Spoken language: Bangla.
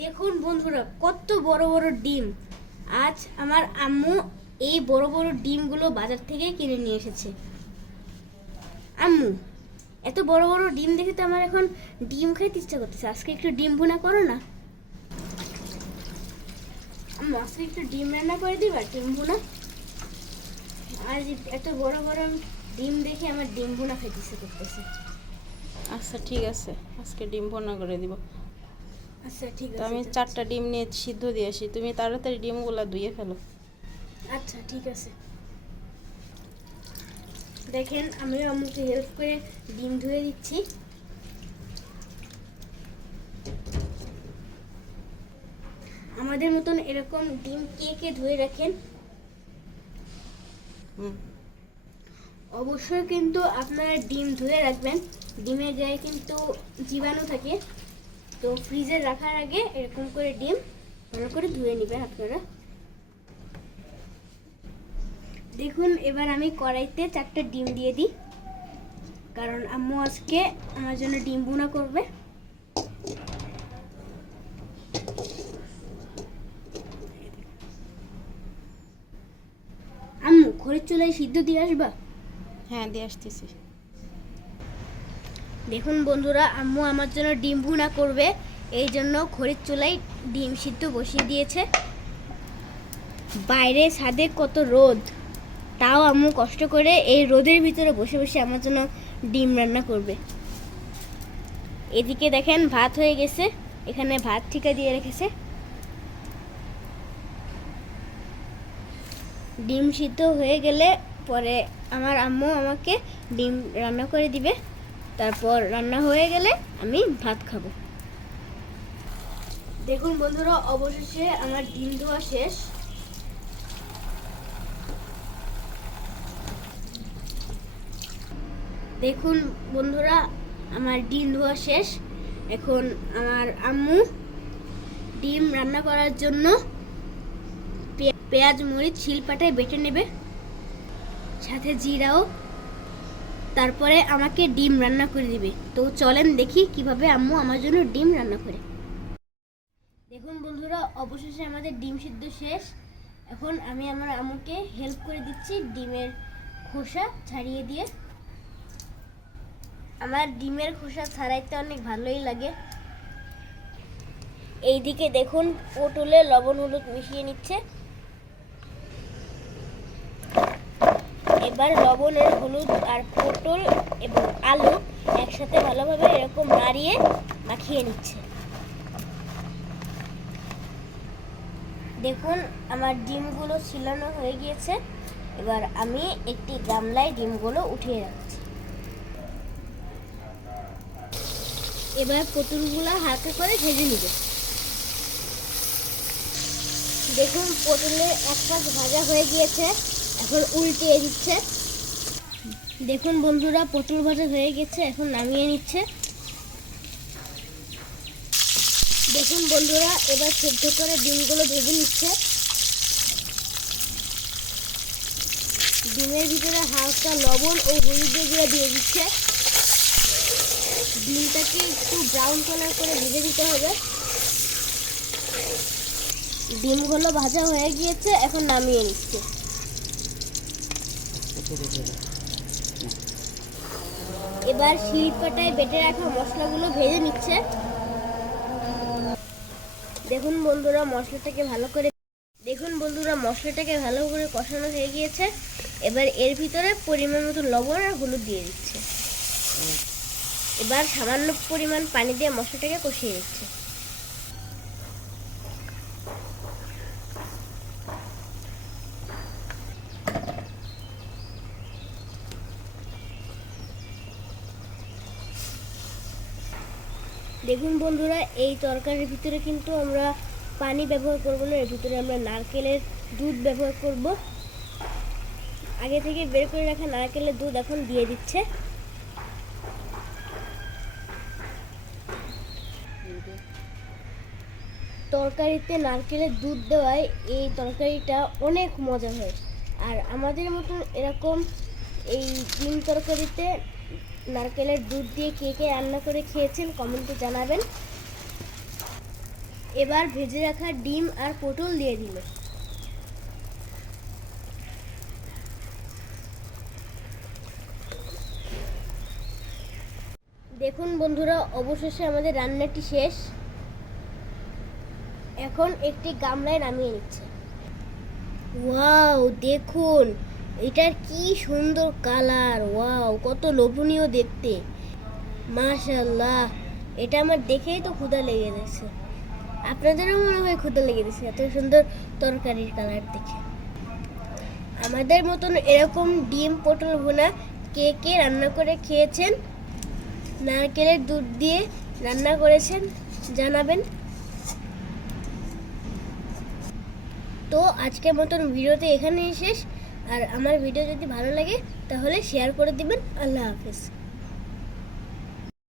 দেখুন বন্ধুরা, কত বড় বড় ডিম। আজ আমার আম্মু এই বড় বড় ডিমগুলো বাজার থেকে কিনে নিয়ে এসেছে। আম্মু, এত বড় বড় ডিম দেখে তো আমার এখন ডিম খেতে ইচ্ছা করতেছে। আজকে একটু ডিম ভুনা করো না। আম্মু, আজকে একটু ডিম রান্না করে দিবা, ডিম ভুনা। আজ এত বড় বড় ডিম দেখে আমার ডিম ভুনা খেতে ইচ্ছা করতেছে। আচ্ছা ঠিক আছে, আজকে ডিম ভুনা করে দিব। আচ্ছা ঠিক তো আছে। আমি 4টা ডিম নিয়ে সিদ্ধ দিয়ে আসি, তুমি তাড়াতাড়ি ডিমগুলো ধুয়ে ফেলো। আচ্ছা ঠিক আছে। দেখেন, আমি আম্মুকে হেল্প করে ডিম ধুয়ে দিচ্ছি। আমাদের মতন এরকম ডিম কে কে ধুয়ে রাখেন? অবশ্যই কিন্তু আপনারা ডিম ধুয়ে রাখবেন। ডিমের গায়ে কিন্তু জীবাণু থাকে, তো ফ্রিজে রাখার আগে এরকম করে ডিম ভালো করে ধুয়ে নেবেন আপনারা। দেখুন, এবার আমি কড়াইতে 4টা ডিম দিয়ে দিই, কারণ আম্মু আজকে আমার জন্য ডিম ভুনা করবে। আম্মু, খড়ির চুলায় সিদ্ধ দিয়ে আসবা? হ্যাঁ, দিয়ে আসতেছি। দেখুন বন্ধুরা, আম্মু আমার জন্য ডিম ভুনা করবে, এই জন্য খড়ির চুলায় ডিম সিদ্ধ বসিয়ে দিয়েছে। বাইরে ছাদে কত রোদ, তাও আম্মু কষ্ট করে এই রোদের ভিতরে বসে বসে আমার জন্য ডিম রান্না করবে। এদিকে দেখেন ভাত হয়ে গেছে, এখানে ভাত ঠিকা দিয়ে রেখেছে। ডিম সিদ্ধ হয়ে গেলে পরে আমার আম্মু আমাকে ডিম রান্না করে দিবে। তারপর রান্না হয়ে গেলে আমি ভাত খাবো। দেখুন বন্ধুরা, অবশেষে আমার ডিম ধোয়া শেষ। দেখুন বন্ধুরা, আমার ডিম ধোয়া শেষ। এখন আমার আম্মু ডিম রান্না করার জন্য পেঁয়াজ মরিচ শিলপাটায় বেটে নেবে, সাথে জিরাও। তারপরে আমাকে ডিম রান্না করে দিবে। তো চলেন দেখি কিভাবে আম্মু আমার জন্য ডিম রান্না করে। দেখুন বন্ধুরা, অবশেষে আমাদের ডিম সিদ্ধ শেষ। এখন আমি আমার আম্মুকে হেল্প করে দিচ্ছি ডিমের খোসা ছাড়িয়ে দিয়ে। আমার ডিমের খোসা ছাড়াইতে অনেক ভালোই লাগে। এইদিকে দেখুন, পটলে লবণ হলুদ মিশিয়ে নিচ্ছে। এবার লবণের হলুদ আর পটল এবং আলু একসাথে ভালোভাবে এরকম নাড়িয়ে মাখিয়ে নিচ্ছে। দেখুন, আমার ডিমগুলো ছিলানো হয়ে গিয়েছে। এবার আমি একটি গামলায় ডিমগুলো উঠিয়ে রাখছি। এবার পটলগুলো হালকা করে ভেজে নিব। দেখুন, পটলের এক পাশ ভাজা হয়ে গিয়েছে, এখন উল্টিয়ে দিচ্ছে। দেখুন বন্ধুরা, পটল ভাজা হয়ে গেছে, এখন নামিয়ে নিচ্ছে। দেখুন বন্ধুরা, এবার সেদ্ধ করে ডিমগুলো ভেজে নিচ্ছে। ডিমের ভিতরে হালকা লবণ ও হলুদের গুঁড়া দিয়ে দিচ্ছে। ডিমটাকে একটু ব্রাউন কালার করে ভেজে দিতে হবে। ডিমগুলো ভাজা হয়ে গিয়েছে, এখন নামিয়ে নিচ্ছে। এবার শিলপাটায় বেটে রাখা মশলাগুলো ভেজে নিচ্ছে। দেখুন বন্ধুরা, মশলাটাকে ভালো করে কষানো হয়ে গিয়েছে। এবার এর ভিতরে পরিমাণ মতো লবণ আর হলুদ দিয়ে দিচ্ছে। এবার সামান্য পরিমাণ পানি দিয়ে মশলাটাকে কষিয়ে নিচ্ছে। দেখুন বন্ধুরা, এই তরকারির ভিতরে কিন্তু আমরা পানি ব্যবহার করব না, এর ভিতরে আমরা নারকেলের দুধ ব্যবহার করব। আগে থেকে বের করে রাখা নারকেলের দুধ এখন দিয়ে দিচ্ছে। তরকারিতে নারকেলের দুধ দেওয়ায় এই তরকারিটা অনেক মজা হয়। আর আমাদের মতন এরকম এই ডিম তরকারিতে নারকেলের দুধ দিয়ে কে কে রান্না করে খেয়েছেন কমেন্টে জানাবেন। এবার ভেজে রাখা ডিম আর পটল দিয়ে দিল। দেখুন বন্ধুরা, অবশেষে আমাদের রান্নাটি শেষ। এখন একটি গামলায় নামিয়ে নিচ্ছে। ওয়াও, দেখুন এটার কি সুন্দর কালার! ওয়াও, কত লোভনীয় দেখতে! মাশাআল্লাহ, এটা আমার দেখেই তো ক্ষুধা লেগে গেছে। আপনাদেরও মনে হয় ক্ষুধা লেগে গেছে এত সুন্দর তরকারির কালার দেখে। আমাদের মতন এরকম ডিম পটল ভুনা কে কে রান্না করে খেয়েছেন, নারকেলের দুধ দিয়ে রান্না করেছেন, জানাবেন। তো আজকের মতন ভিডিওতে এখানেই শেষ। আর আমার ভিডিও যদি ভালো লাগে তাহলে শেয়ার করে দিবেন। আল্লাহ হাফেজ।